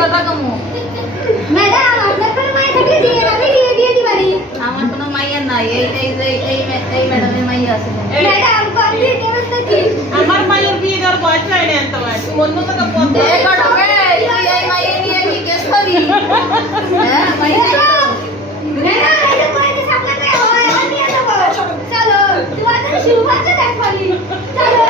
কথা কমু ম্যাডাম আপনার কোনো মাইয়া থাকলে দিয়ে আমি দিয়ে দিবানি। আমার কোনো মাইয়া নাই, এই ম্যাডামের মাইয়া আছে। ম্যাডাম কবে দেবেন নাকি? আমার মায়ের বিয়ে দেওয়ার বয়স হয় না এত বয়স। তুই অন্য কোথাও পথ ধর। এই ঘটকে তুই এই মাইয়া নিয়ে কি কেস করবি? হ্যাঁ মাইয়া ম্যাডাম এটা পরে সামনে হয় আমি নিয়ে যাব। চলো তোমাদের শুভ আছে দেখবানি। চলো